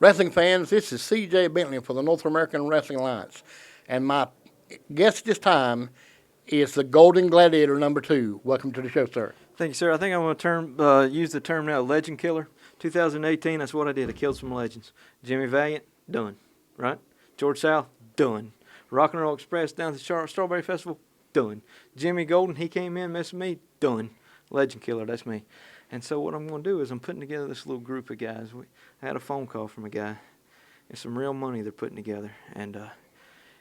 Wrestling fans, this is C.J. Bentley for the North American Wrestling Alliance. And my guest this time is the Golden Gladiator #2. Welcome to the show, sir. Thank you, sir. I think I'm going to use the term now, legend killer. 2018, that's what I did. I killed some legends. Jimmy Valiant, done. Right? George South, done. Rock and Roll Express down to the Strawberry Festival, done. Jimmy Golden, he came in, messed with me, done. Legend killer, that's me. And so what I'm going to do is I'm putting together this little group of guys. I had a phone call from a guy. It's some real money they're putting together. And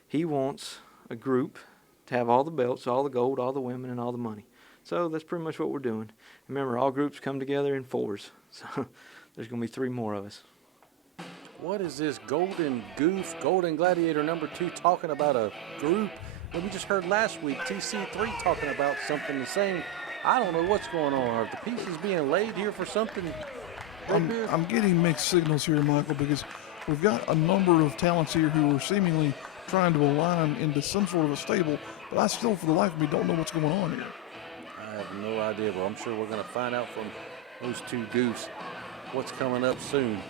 he wants a group to have all the belts, all the gold, all the women, and all the money. So that's pretty much what we're doing. Remember, all groups come together in fours. So there's going to be 3 more of us. What is this Golden Goof, Golden Gladiator #2 talking about a group? And we just heard last week TC3 talking about something the same. I don't know what's going on. Are the pieces being laid here for something? I'm getting mixed signals here, Michael, because we've got a number of talents here who are seemingly trying to align into some sort of a stable, but I still, for the life of me, don't know what's going on here. I have no idea, but I'm sure we're going to find out from those 2 goofs what's coming up soon.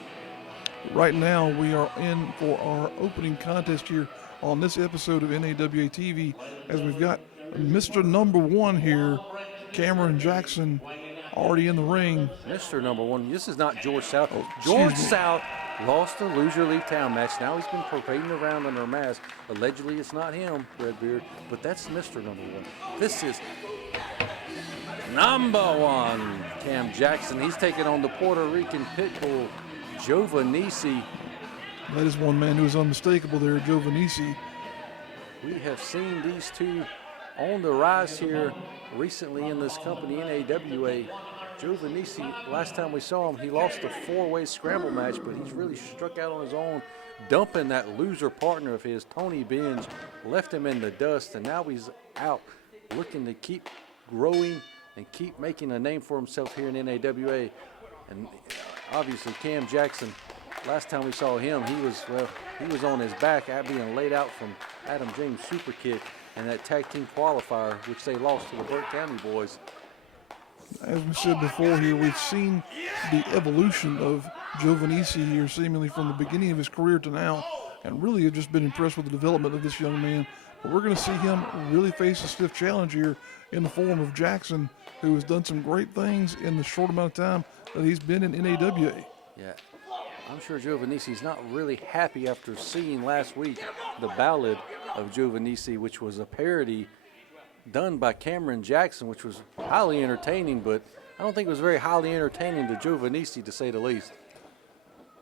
Right now, we are in for our opening contest here on this episode of NAWA TV, as we've got Mr. #1 here, Cameron Jackson, already in the ring. Mr. #1, this is not George South. Oh, George South lost the Loser League Town match. Now he's been parading around under a mask. Allegedly, it's not him, Redbeard, but that's Mr. #1. This is #1, Cam Jackson. He's taking on the Puerto Rican Pitbull, Jovannisi. That is one man who is unmistakable there, Jovannisi. We have seen these 2 on the rise here recently in this company, NAWA. Jovannisi, last time we saw him, he lost a 4-way scramble match, but he's really struck out on his own, dumping that loser partner of his, Tony Benj, left him in the dust, and now he's out looking to keep growing and keep making a name for himself here in NAWA. And obviously Cam Jackson, last time we saw him, he was on his back being laid out from Adam James super kick and that tag team qualifier, which they lost to the Burke County boys. As we said before here, we've seen the evolution of Jovannisi here seemingly from the beginning of his career to now, and really have just been impressed with the development of this young man. But we're going to see him really face a stiff challenge here in the form of Jackson, who has done some great things in the short amount of time that he's been in NAWA. Yeah, I'm sure Jovannisi's not really happy after seeing last week the ballad of Jovannisi, which was a parody done by Cameron Jackson, which was highly entertaining, but I don't think it was very highly entertaining to Jovannisi, to say the least.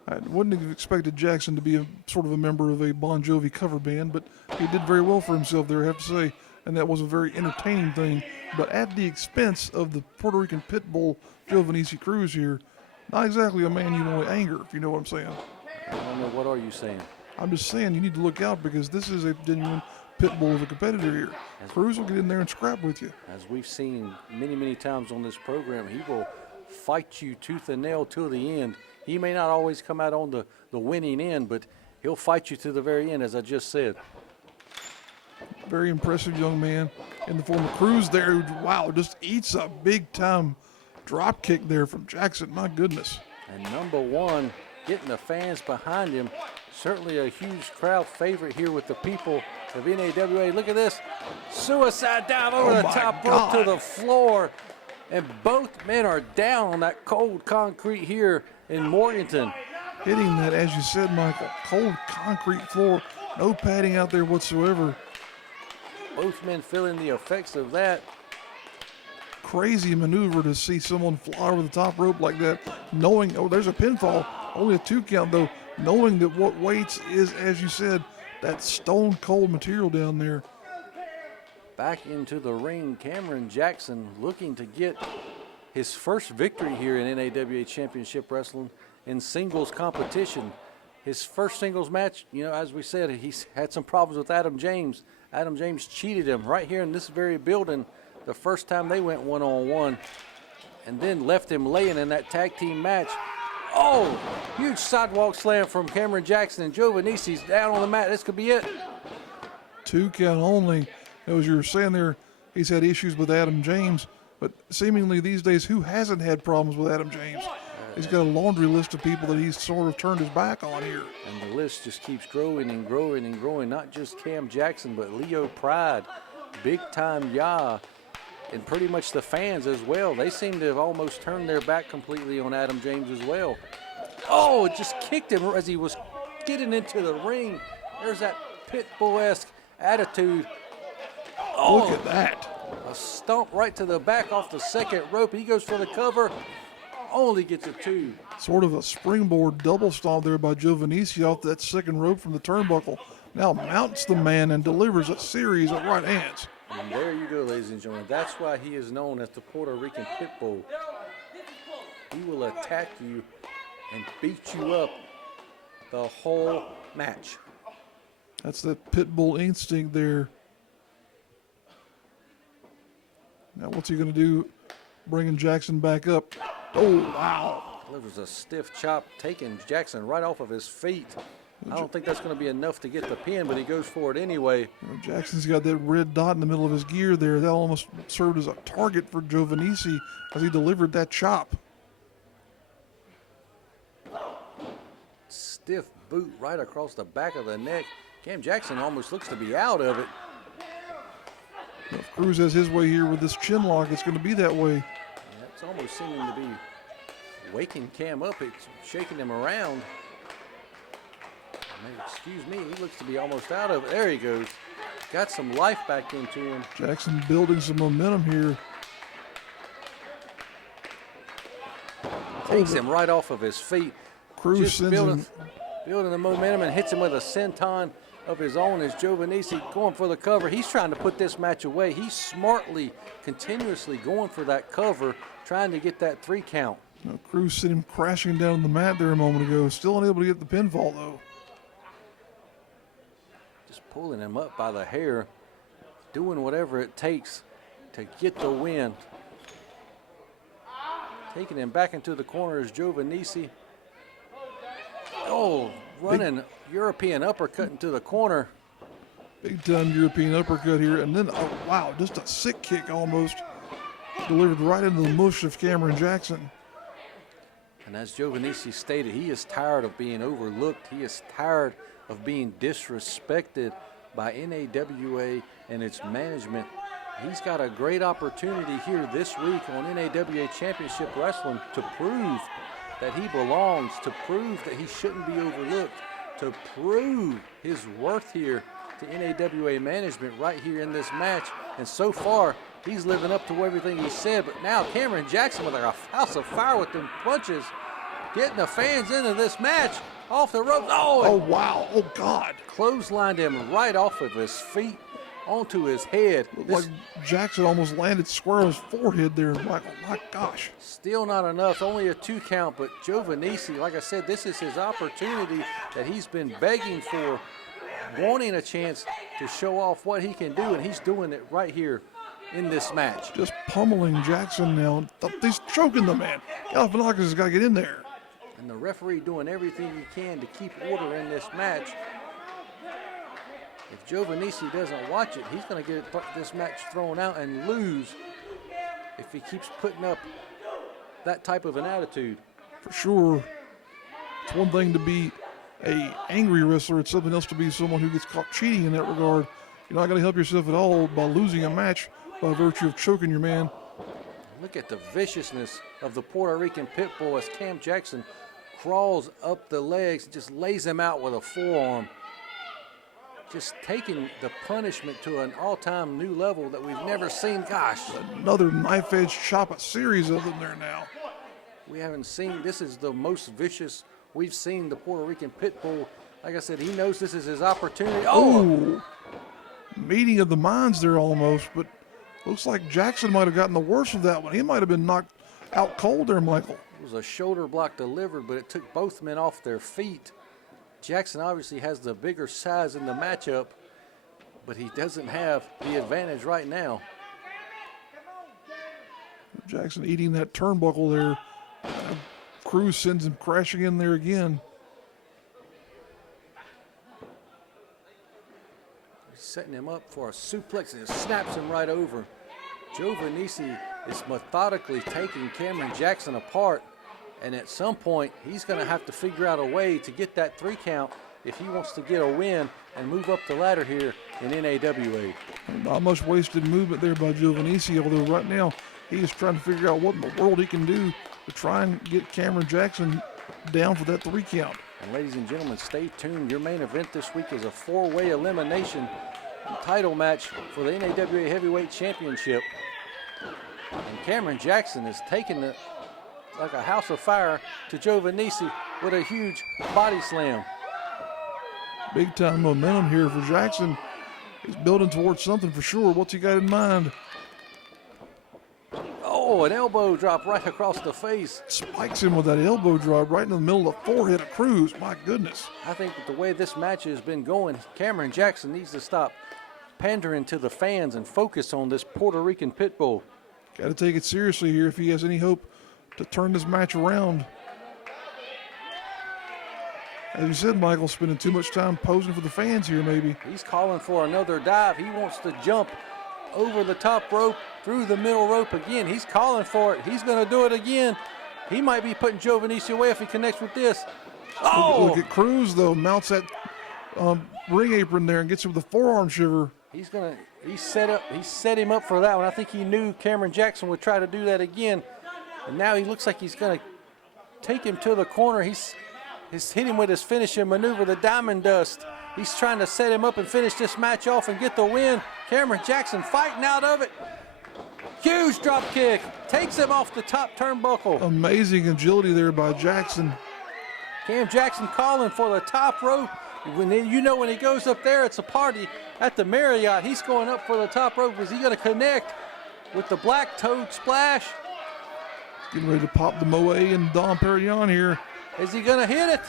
I wouldn't have expected Jackson to be a sort of a member of a Bon Jovi cover band, but he did very well for himself there, I have to say, and that was a very entertaining thing. But at the expense of the Puerto Rican Pitbull, Jovannisi Cruz here, not exactly a man you want to anger, if you know what I'm saying. I don't know, what are you saying? I'm just saying you need to look out, because this is a genuine Pitbull of a competitor here. Cruz will get in there and scrap with you. As we've seen many, many times on this program, he will fight you tooth and nail till the end. He may not always come out on the winning end, but he'll fight you to the very end, as I just said. Very impressive young man in the form of Cruz there. Wow, just eats a big-time drop kick there from Jackson. My goodness. And #1, getting the fans behind him. Certainly a huge crowd favorite here with the people of NAWA. Look at this. Suicide dive over the top rope to the floor. And both men are down on that cold concrete here in Morganton. Hitting that, as you said, Michael, cold concrete floor. No padding out there whatsoever. Both men feeling the effects of that. Crazy maneuver to see someone fly over the top rope like that, knowing, oh, there's a pinfall. Only a 2 count, though, knowing that what waits is, as you said, that stone cold material down there. Back into the ring, Cameron Jackson looking to get his first victory here in NAWA Championship Wrestling in singles competition. His first singles match, you know, as we said, he's had some problems with Adam James. Adam James cheated him right here in this very building the first time they went one-on-one, and then left him laying in that tag team match. Oh, huge sidewalk slam from Cameron Jackson, and Jovannisi's down on the mat. This could be it. 2 count only. As you were saying there, he's had issues with Adam James, but seemingly these days, who hasn't had problems with Adam James? He's got a laundry list of people that he's sort of turned his back on here. And the list just keeps growing and growing and growing. Not just Cam Jackson, but Leo Pride, Big Time Ya, and pretty much the fans as well. They seem to have almost turned their back completely on Adam James as well. Oh, it just kicked him as he was getting into the ring. There's that pit bull-esque attitude. Oh, Look at that. a stomp right to the back off the second rope. He goes for the cover, only gets a 2. Sort of a springboard double stomp there by Jovannisi off that second rope from the turnbuckle. Now mounts the man and delivers a series of right hands. And there you go, ladies and gentlemen. That's why he is known as the Puerto Rican Pit Bull. He will attack you and beat you up the whole match. That's that pit bull instinct there. Now what's he going to do? Bringing Jackson back up. Oh, wow. Delivers a stiff chop, taking Jackson right off of his feet. I don't think that's going to be enough to get the pin, but he goes for it anyway. Well, Jackson's got that red dot in the middle of his gear there. That almost served as a target for Jovannisi as he delivered that chop. Stiff boot right across the back of the neck. Cam Jackson almost looks to be out of it. Now, if Cruz has his way here with this chin lock, it's going to be that way. Yeah, it's almost seeming to be waking Cam up. It's shaking him around. Excuse me, he looks to be almost out of it. There he goes. Got some life back into him. Jackson building some momentum here. Takes him right off of his feet. Cruz Just sends building him. the momentum and hits him with a senton of his own as Jovannisi going for the cover. He's trying to put this match away. He's smartly, continuously going for that cover, trying to get that 3 count. Now, Cruz sent him crashing down the mat there a moment ago. Still unable to get the pinfall, though. Just pulling him up by the hair, doing whatever it takes to get the win. Taking him back into the corner is Jovannisi. Oh, running European uppercut into the corner. Big time European uppercut here. And then, oh, wow, just a sick kick almost. Delivered right into the mush of Cameron Jackson. And as Jovannisi stated, he is tired of being overlooked. He is tired of being disrespected by NAWA and its management. He's got a great opportunity here this week on NAWA Championship Wrestling to prove that he belongs, to prove that he shouldn't be overlooked, to prove his worth here to NAWA management right here in this match. And so far, he's living up to everything he said. But now Cameron Jackson with a house of fire with them punches, getting the fans into this match. Off the ropes. Oh, wow. Oh, God. Clotheslined him right off of his feet onto his head. Like Jackson almost landed square on his forehead there. Michael, my gosh. Still not enough. Only a 2 count. But Jovannisi, like I said, this is his opportunity that he's been begging for, wanting a chance to show off what he can do. And he's doing it right here in this match. Just pummeling Jackson now. He's choking the man. Galifianakis has got to get in there. And the referee doing everything he can to keep order in this match. If Jovannisi doesn't watch it, he's going to get this match thrown out and lose if he keeps putting up that type of an attitude. For sure. It's one thing to be a angry wrestler. It's something else to be someone who gets caught cheating in that regard. You're not going to help yourself at all by losing a match by virtue of choking your man. Look at the viciousness of the Puerto Rican pit bull as Cam Jackson crawls up the legs and just lays him out with a forearm. Just taking the punishment to an all-time new level that we've never seen. Gosh. Another knife-edge chop, a series of them there now. We haven't seen, this is the most vicious we've seen the Puerto Rican pit bull. Like I said, he knows this is his opportunity. Oh! Meeting of the minds there almost, but looks like Jackson might have gotten the worst of that one. He might have been knocked out cold there, Michael. It was a shoulder block delivered, but it took both men off their feet. Jackson obviously has the bigger size in the matchup, but he doesn't have the advantage right now. Jackson eating that turnbuckle there. Cruz sends him crashing in there again. He's setting him up for a suplex and it snaps him right over. Jovannisi is methodically taking Cameron Jackson apart And at some point, he's going to have to figure out a way to get that 3 count if he wants to get a win and move up the ladder here in NAWA. Not much wasted movement there by Jovannisi, although right now he is trying to figure out what in the world he can do to try and get Cameron Jackson down for that 3 count. And ladies and gentlemen, stay tuned. Your main event this week is a 4-way elimination title match for the NAWA Heavyweight Championship. And Cameron Jackson is taking it like a house of fire to Jovannisi with a huge body slam. Big time momentum here for Jackson. He's building towards something for sure. What's he got in mind? Oh, an elbow drop right across the face. Spikes him with that elbow drop right in the middle of the forehead of Cruz. My goodness. I think that the way this match has been going, Cameron Jackson needs to stop pandering to the fans and focus on this Puerto Rican pit bull. Got to take it seriously here if he has any hope to turn this match around. As you said, Michael, spending too much time posing for the fans here maybe. He's calling for another dive. He wants to jump over the top rope, through the middle rope again. He's calling for it. He's going to do it again. He might be putting Jovannisi away if he connects with this. Oh! Look at Cruz, though. Mounts that ring apron there and gets him with a forearm shiver. He set him up for that one. I think he knew Cameron Jackson would try to do that again. And now he looks like he's going to take him to the corner. He's hit him with his finishing maneuver, the diamond dust. He's trying to set him up and finish this match off and get the win. Cameron Jackson fighting out of it. Huge drop kick. Takes him off the top turnbuckle. Amazing agility there by Jackson. Cam Jackson calling for the top rope. When he goes up there, it's a party at the Marriott. He's going up for the top rope. Is he going to connect with the black toad splash? Getting ready to pop the Moe and Dom Perignon here. Is he going to hit it?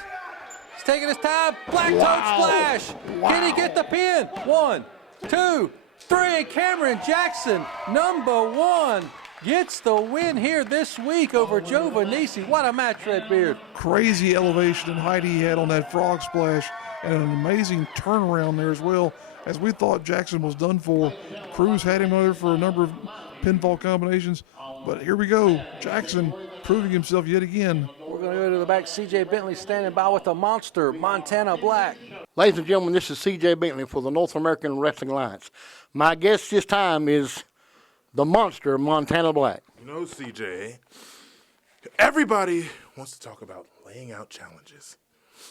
He's taking his time. Black toad splash. Wow. Can he get the pin? 1, 2, 3. Cameron Jackson, number 1, gets the win here this week over Jovannisi. What a match, Redbeard. Crazy elevation and height he had on that frog splash, and an amazing turnaround there as well. As we thought Jackson was done for, Cruz had him there for a number of pinfall combinations. But here we go. Jackson proving himself yet again. We're going to go to the back. C.J. Bentley standing by with the monster, Montana Black. Ladies and gentlemen, this is C.J. Bentley for the North American Wrestling Alliance. My guest this time is the monster, Montana Black. You know, CJ, everybody wants to talk about laying out challenges.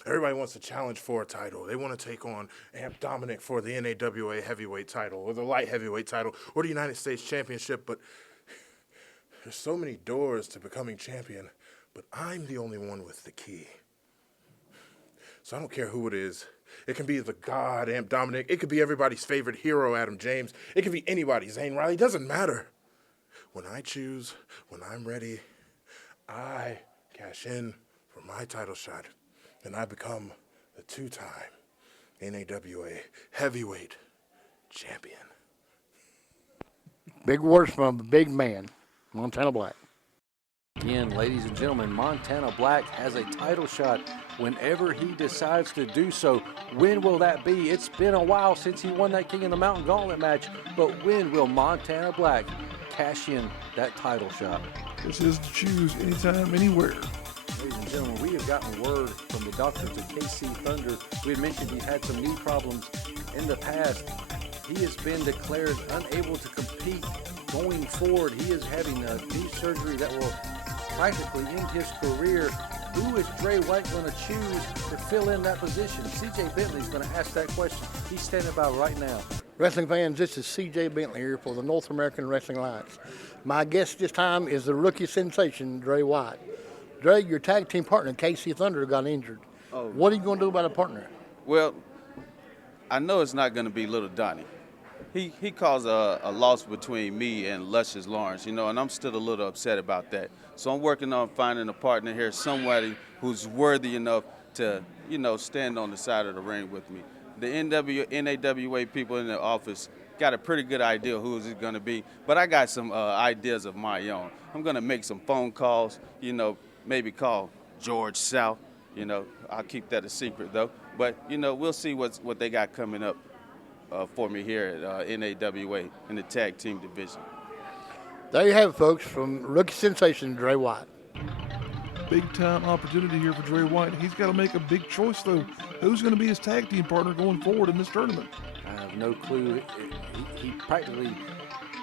Everybody wants to challenge for a title. They want to take on Dominick for the NAWA heavyweight title or the light heavyweight title or the United States Championship, but there's so many doors to becoming champion, but I'm the only one with the key. So I don't care who it is. It can be the god, Dominick. It could be everybody's favorite hero, Adam James. It could be anybody, Zane Riley. It doesn't matter. When I choose, when I'm ready, I cash in for my title shot, and I become the 2-time NAWA heavyweight champion. Big words from a big man, Montana Black. Again, ladies and gentlemen, Montana Black has a title shot whenever he decides to do so. When will that be? It's been a while since he won that King of the Mountain Gauntlet match, but when will Montana Black cash in that title shot? This is to choose anytime, anywhere. Ladies and gentlemen, we have gotten word from the doctors of KC Thunder. We had mentioned he's had some knee problems in the past. He has been declared unable to compete going forward. He is having a knee surgery that will practically end his career. Who is Dre White going to choose to fill in that position? C.J. Bentley is going to ask that question. He's standing by right now. Wrestling fans, this is C.J. Bentley here for the North American Wrestling Alliance. My guest this time is the rookie sensation, Dre White. Dre, your tag team partner, KC Thunder, got injured. Oh. What are you going to do about a partner? Well, I know it's not going to be Little Donnie. He caused a loss between me and Luscious Lawrence, and I'm still a little upset about that. So I'm working on finding a partner here, somebody who's worthy enough to, stand on the side of the ring with me. The NAWA people in the office got a pretty good idea who is it going to be, but I got some ideas of my own. I'm going to make some phone calls, maybe call George South. I'll keep that a secret, though. But, we'll see what they got coming up for me here at NAWA in the tag team division. There you have it, folks, from rookie sensation Dre White. big-time opportunity here for Dre White. He's got to make a big choice, though. Who's going to be his tag team partner going forward in this tournament? I have no clue. He practically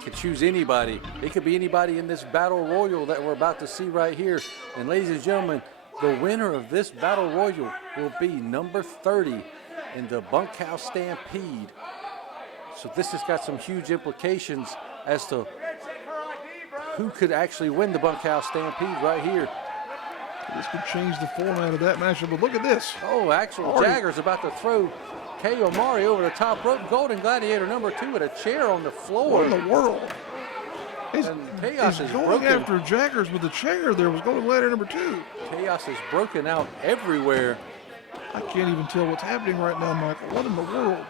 could choose anybody. It could be anybody in this battle royal that we're about to see right here. And ladies and gentlemen, the winner of this battle royal will be number 30 in the Bunkhouse Stampede. So this has got some huge implications as to who could actually win the Bunkhouse Stampede right here. This could change the format of that matchup, but look at this. Oh, Axel Jagger's about to throw Kay Omari over the top rope. Golden Gladiator number 2 with a chair on the floor. What in the world? He's Chaos is going broken. after Jaggers with the chair there. Was Golden Gladiator number 2. Chaos is broken out everywhere. I can't even tell what's happening right now, Michael. What in the world?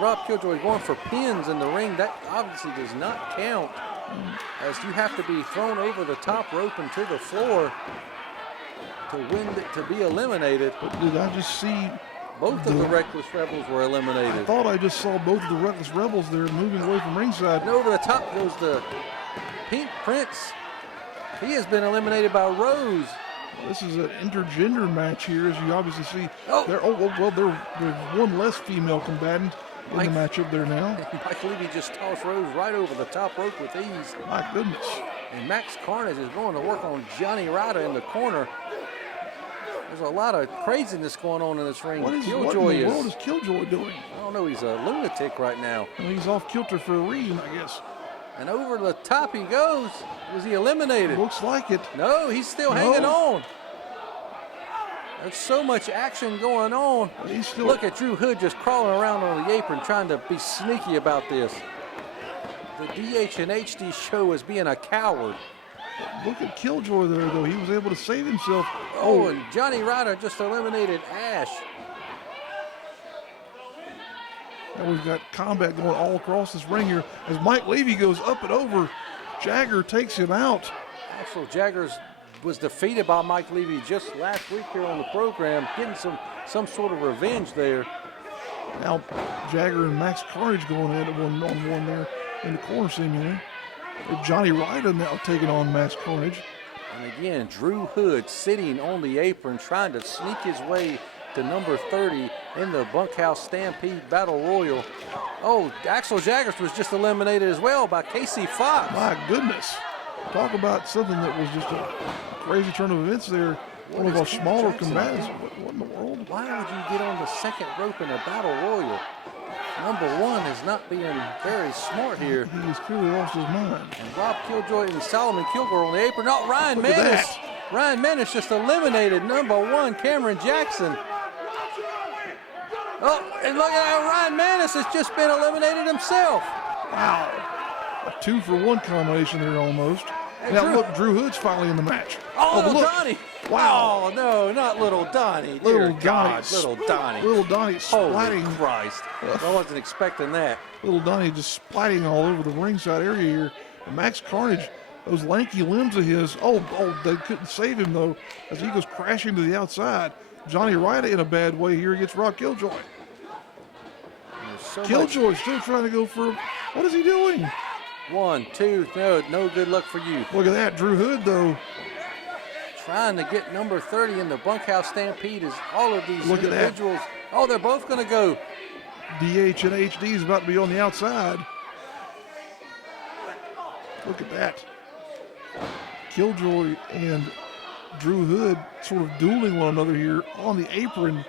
Rob Killjoy going for pins in the ring. That obviously does not count, as you have to be thrown over the top rope and to the floor to win, to be eliminated. But did I just see? Both of the Reckless Rebels were I eliminated. thought I just saw both of the Reckless Rebels there moving away from ringside. And over the top goes the Pink Prince. He has been eliminated by Rose. This is an intergender match here, as you obviously see. Oh. There's one less female combatant in the matchup there now. Mike Levy just tossed Rose right over the top rope with ease. My goodness. And Max Carnage is going to work on Johnny Ryder in the corner. There's a lot of craziness going on in this ring. What in the world is Killjoy doing? I don't know, he's a lunatic right now. Well, he's off kilter for a reason, I guess. And over the top he goes. Was he eliminated? Looks like it. No, he's still hanging on. There's so much action going on. He's still. Look at Drew Hood just crawling around on the apron trying to be sneaky about this. The DH and HD show is being a coward. Look at Killjoy there, though. He was able to save himself. Oh, and Johnny Ryder just eliminated Ash. Now we've got combat going all across this ring here as Mike Levy goes up and over. Jagger takes him out. Axel Jaggers was defeated by Mike Levy just last week here on the program, getting some sort of revenge there. Now Jagger and Max Carnage going at it one-on-one there in the corner seemingly. Johnny Ryder now taking on Max Carnage. And again, Drew Hood sitting on the apron trying to sneak his way to number 30 in the Bunkhouse Stampede Battle Royal. Oh, Axel Jaggers was just eliminated as well by Casey Fox. My goodness. Talk about something that was just a crazy turn of events there. One of our smaller combatants. What in the world? Why would you get on the second rope in a Battle Royal? Number 1 is not being very smart here. He has clearly lost his mind. And Rob Killjoy and Solomon Kilgore on the apron. Oh, Ryan Look at Menace. that. Ryan Menace just eliminated number 1, Cameron Jackson. Oh, and look at how Ryan Menace has just been eliminated himself. Wow. A 2-for-1 combination there almost. And Now look, Drew Hood's finally in the match. Oh, little look. Donnie. Wow. Oh, no, not little Donnie. Little Dear God, Donnie. little Donnie. Little Donnie Holy splatting. Christ. I wasn't expecting that. Little Donnie just splatting all over the ringside area here. And Max Carnage, those lanky limbs of his, they couldn't save him though, as he goes crashing to the outside. Johnny Ryder in a bad way here against Rob Killjoy. So Killjoy still trying to go for, what is he doing? 1, 2, no good luck for you. Look at that, Drew Hood though. Trying to get number 30 in the Bunkhouse Stampede is all of these Look at that. individuals. Oh, they're both going to go. DH and HD is about to be on the outside. Look at that. Killjoy and Drew Hood sort of dueling one another here on the apron.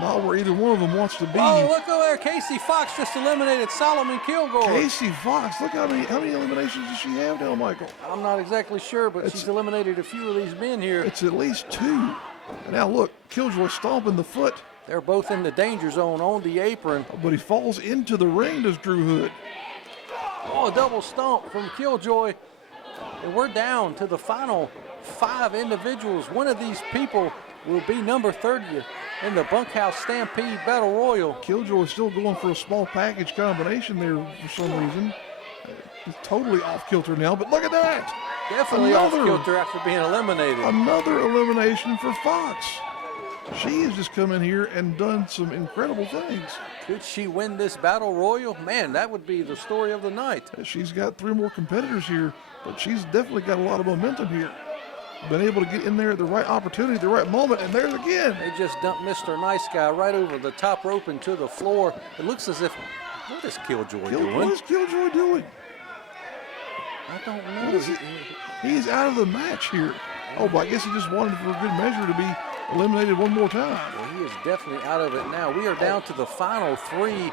Not where either one of them wants to be. Oh, look over there. Casey Fox just eliminated Solomon Kilgore. Casey Fox, look how many eliminations does she have now, Michael? I'm not exactly sure, but she's eliminated a few of these men here. It's at least 2. And now look, Killjoy stomping the foot, They're both in the danger zone on the apron. but he falls into the ring, does Drew Hood. Oh, a double stomp from Killjoy. And we're down to the final 5 individuals. One of these people will be number 30 in the Bunkhouse Stampede Battle Royal. Killjoy still going for a small package combination there for some reason. He's totally off kilter now, but look at that. Definitely off kilter after being eliminated. Another elimination for Fox. She has just come in here and done some incredible things. Could she win this Battle Royal? Man, that would be the story of the night. She's got 3 more competitors here, but she's definitely got a lot of momentum here. been able to get in there at the right opportunity, the right moment, and there's again. They just dumped Mr. Nice Guy right over the top rope into the floor. It looks as if, what is Killjoy doing? What is Killjoy doing? I don't know. He's out of the match here. Oh, but I guess he just wanted for a good measure to be eliminated one more time. Well, he is definitely out of it now. We are down to the final three.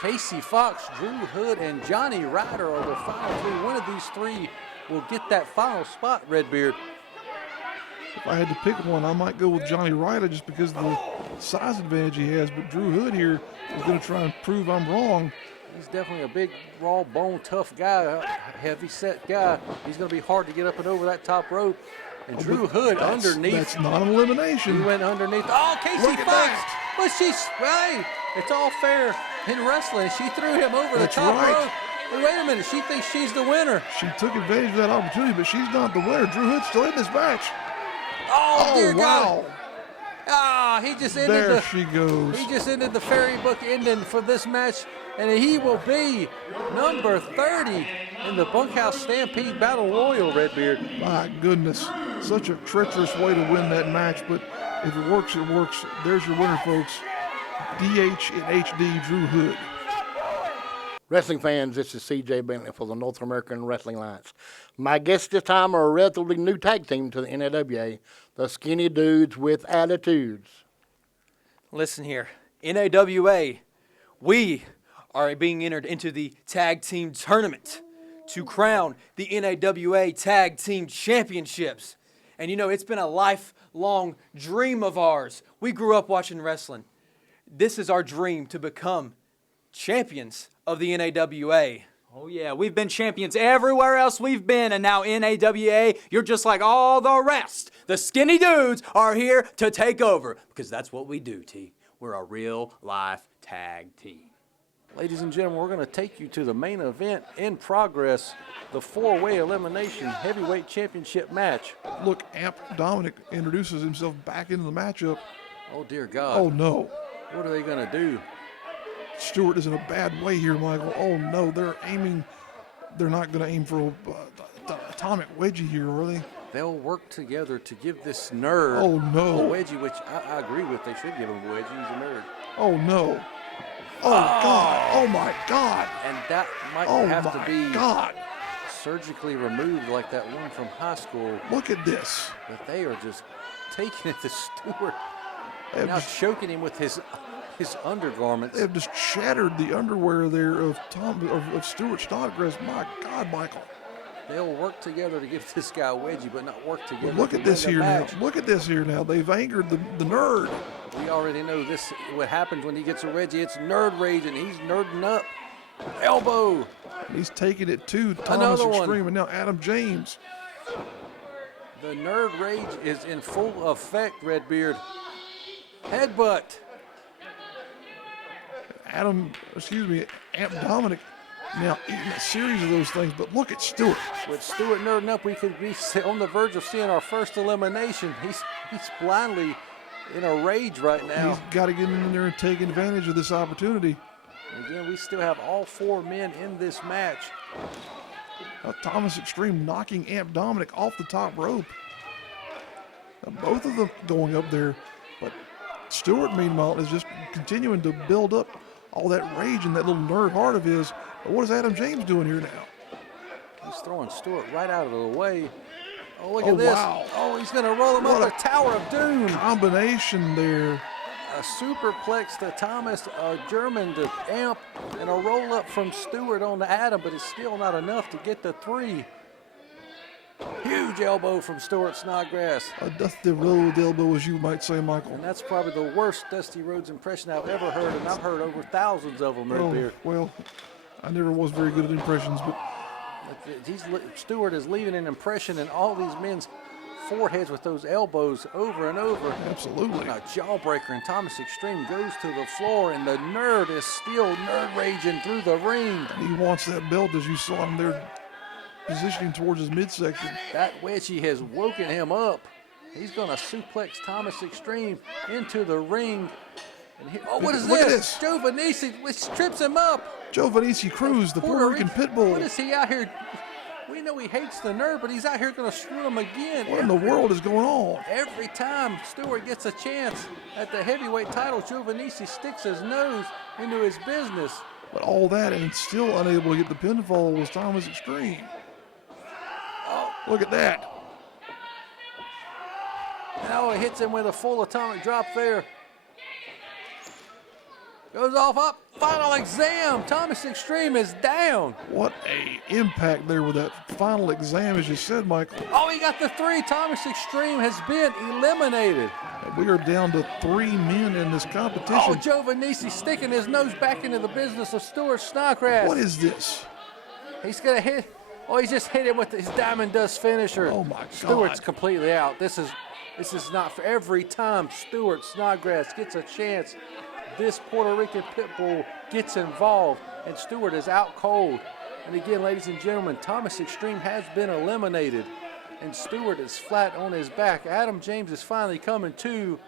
Casey Fox, Drew Hood, and Johnny Ryder are the final three. One of these three will get that final spot, Redbeard. If I had to pick one, I might go with Johnny Ryder just because of the size advantage he has. But Drew Hood here is going to try and prove I'm wrong. He's definitely a big, raw bone, tough guy, a heavy set guy. He's going to be hard to get up and over that top rope. And Drew Hood underneath. That's not an elimination. He went underneath. Oh, Casey Look at Fox. that. But hey, it's all fair in wrestling. She threw him over That's the top right. rope. Hey, wait a minute. She thinks she's the winner. She took advantage of that opportunity, but she's not the winner. Drew Hood's still in this match. Oh, dear wow. God. Ah, he just ended There she goes. He just ended the fairy book ending for this match, and he will be number 30 in the Bunkhouse Stampede Battle Royal, Redbeard. My goodness. Such a treacherous way to win that match, but if it works, it works. There's your winner, folks. DH in HD, Drew Hood. Wrestling fans, this is C.J. Bentley for the North American Wrestling Alliance. My guests this time are a relatively new tag team to the NAWA, the Skinny Dudes with Attitudes. Listen here, NAWA, we are being entered into the tag team tournament to crown the NAWA Tag Team Championships. And you know, it's been a lifelong dream of ours. We grew up watching wrestling. This is our dream to become champions of the NAWA. Oh yeah, we've been champions everywhere else we've been, and now NAWA, you're just like all the rest. The Skinny Dudes are here to take over, because that's what we do, T. We're a real life tag team. Ladies and gentlemen, we're going to take you to the main event in progress, the four-way elimination heavyweight championship match. Look, Amp Dominick introduces himself back into the matchup. Oh, dear God. Oh, no. What are they going to do? Stuart is in a bad way here, Michael. Oh, no. They're not going to aim for the atomic wedgie here, are they? They'll work together to give this nerd Oh, no. a wedgie, which I agree with. They should give him a wedgie. He's a nerd. Oh, no. Oh, God. Oh, my God. And that might Oh, have my to be God. surgically removed like that one from high school. Look at this. But they are just taking it to Stuart. They have Now just- choking him with his undergarments. They have just shattered the underwear there of Stuart Snodgrass. My God, Michael. They'll work together to give this guy a wedgie, but not work together. But look to at this win here the now. match. Look at this here now. They've angered the nerd. We already know this. What happens when he gets a wedgie? It's nerd rage, and he's nerding up. Elbow. He's taking it to Thomas Another one. Extreme and now Adam James. The nerd rage is in full effect, Redbeard. Headbutt. Amp Dominick now eating a series of those things, but look at Stuart. With Stuart nerding up, we could be on the verge of seeing our first elimination. He's blindly in a rage right now. He's got to get in there and take advantage of this opportunity. Again, we still have all four men in this match. Thomas Extreme knocking Amp Dominick off the top rope. Now, both of them going up there, but Stuart, meanwhile, is just continuing to build up all that rage in that little nerd heart of his. But what is Adam James doing here now? He's throwing Stuart right out of the way. Oh, look Oh, at this. wow. Oh, he's going to roll him What up a Tower of Doom. Combination there. A superplex to Thomas, a German to Amp, and a roll up from Stuart on to Adam, but it's still not enough to get the three. Huge elbow from Stuart Snodgrass. A Dusty Road elbow, as you might say, Michael. And that's probably the worst Dusty Rhodes impression I've ever heard, and I've heard over thousands of them, Redbeard. Well, I never was very good at impressions, but Stuart is leaving an impression in all these men's foreheads with those elbows over and over. absolutely. A jawbreaker, and Thomas Extreme goes to the floor, and the nerd is still nerd raging through the ring. He wants that belt, as you saw him there positioning towards his midsection. That wedgie has woken him up. He's going to suplex Thomas Extreme into the ring. And what is Look at this? this. Jovannisi, which trips him up. Jovannisi Cruz, the Puerto Rican pit bull. What is he out here We know he hates the nerve, but he's out here going to screw him again. What in the world is going on? Every time Stuart gets a chance at the heavyweight title, Jovannisi sticks his nose into his business. But all that and still unable to get the pinfall was Thomas Extreme. Oh. Look at that. Now he hits him with a full atomic drop there. Goes off up. Final exam. Thomas Extreme is down. What a impact there with that final exam, as you said, Michael. Oh, he got the 3. Thomas Extreme has been eliminated. We are down to 3 men in this competition. Oh, Jovannisi sticking his nose back into the business of Stuart Snodgrass. What is this? He's going to hit. Oh, he's just hit him with his Diamond Dust finisher. Oh, my God. Stuart's completely out. This is not for every time Stuart Snodgrass gets a chance. This Puerto Rican pit bull gets involved, and Stuart is out cold. And again, ladies and gentlemen, Thomas Extreme has been eliminated, and Stuart is flat on his back. Adam James is finally coming to.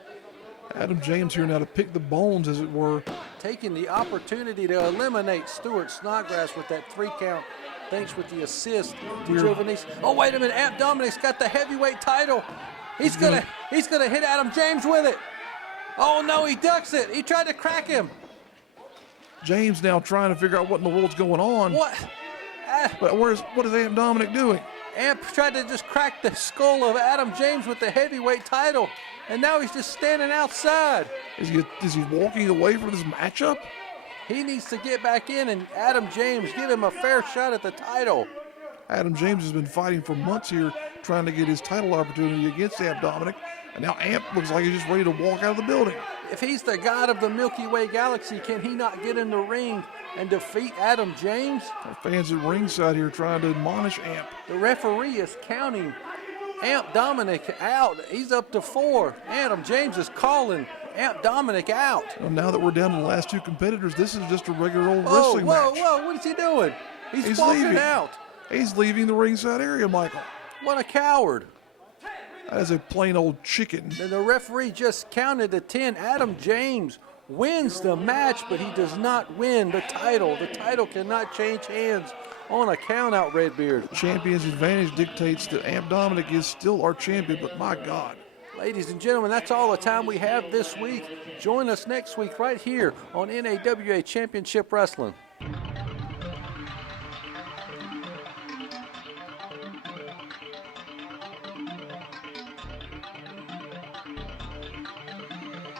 Adam James here now to pick the bones, as it were. Taking the opportunity to eliminate Stuart Snodgrass with that 3 count, thanks with the assist to Jovannisi. Oh, wait a minute, Amp Dominick's got the heavyweight title. He's gonna hit Adam James with it. Oh no, he ducks it. He tried to crack him. James now trying to figure out what in the world's going on. What? But what is Amp Dominick doing? Amp tried to just crack the skull of Adam James with the heavyweight title, and now he's just standing outside. Is he walking away from this matchup? He needs to get back in, and Adam James give him a fair shot at the title. Adam James has been fighting for months here, trying to get his title opportunity against Amp Dominick, and now Amp looks like he's just ready to walk out of the building. If he's the god of the Milky Way galaxy, can he not get in the ring and defeat Adam James? Our fans at ringside here trying to admonish Amp. The referee is counting Amp Dominick out. He's up to 4. Adam James is calling Amp Dominick out. Well, now that we're down to the last 2 competitors, this is just a regular old wrestling match. Whoa, what is he doing? He's walking leaving. out. He's leaving the ringside area, Michael. What a coward. That is a plain old chicken. And the referee just counted to 10. Adam James wins the match, but he does not win the title. The title cannot change hands on a count out, Redbeard. Champion's advantage dictates that Amp Dominick is still our champion, but my God. Ladies and gentlemen, that's all the time we have this week. Join us next week right here on NAWA Championship Wrestling.